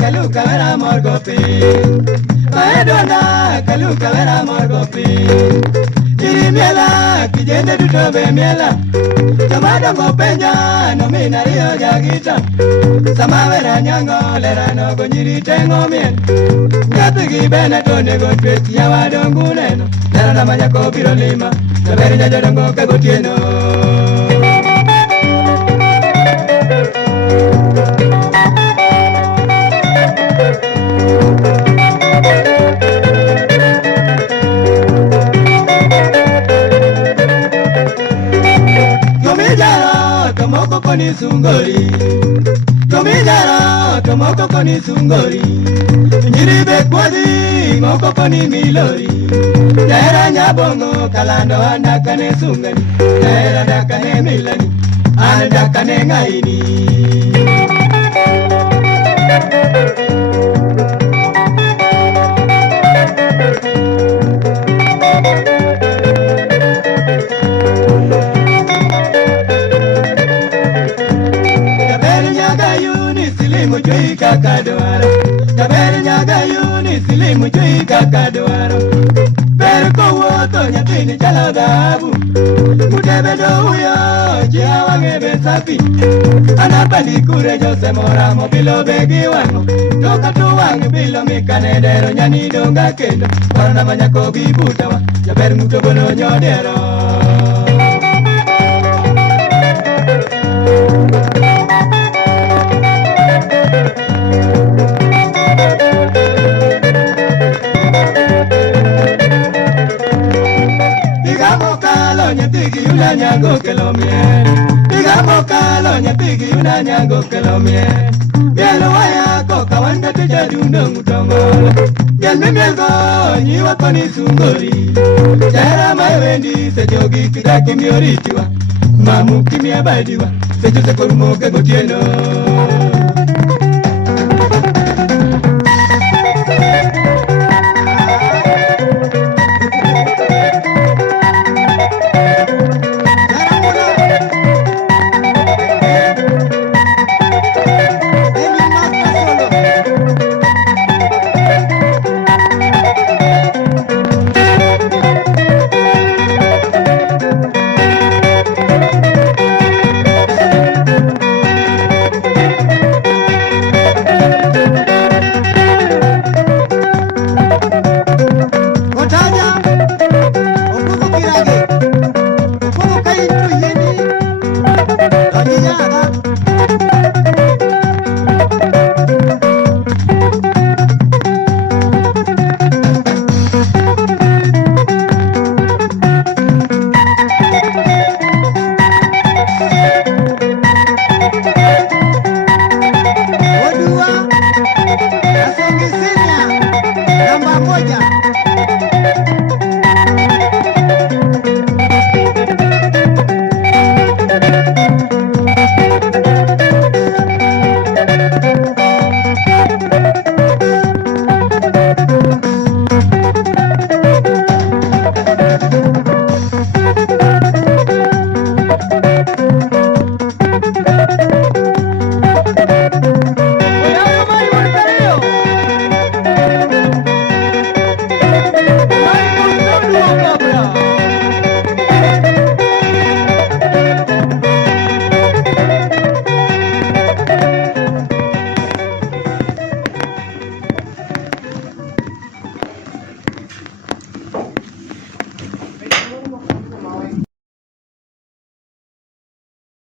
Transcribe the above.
kaluka vera morgopi. Maedona kaluka vera morgopi. Irimiela kijende dutobe miela. Chamada ngopenya no minario jagita. Samavera nyango lera no gonyiri tengo mien. Nyatigi bene tone gotweti yawadonguneno. Lera na manyako biro lima. Saberi nyajodongo kagotieno. Tomoko koni sungori, tomijara tomoko koni sungori, nyiribe kwadi moko koni milori, naira nyabongo kalando andakane sungani, naira dakane milani, andakane ngaini. Mujui kakadwaro, kaberi nyaga yuni silimu jui kakadwaro. Perko woto nyatini chalo dhabu, mutebe do uyo jiawa ngebe sapi. Anapani kure jose mora mobilo begi wango, toka tu wango bilo mikane dero nyani donga kendo. Korona manyako bibutawa, jaber mutogono nyodero. Nyatigi una nyango kelo miel. Digamo kalo nyatigi una nyango kelo miel. Miel waya ko kawanda teja dundo mutongolo. Miel mi miel go nyiwa koni sungori. Jara maiwendi sejogi kidaki mioritiwa. Mamu kimi abadiwa sejo sekorumo kegotieno. Namba moja.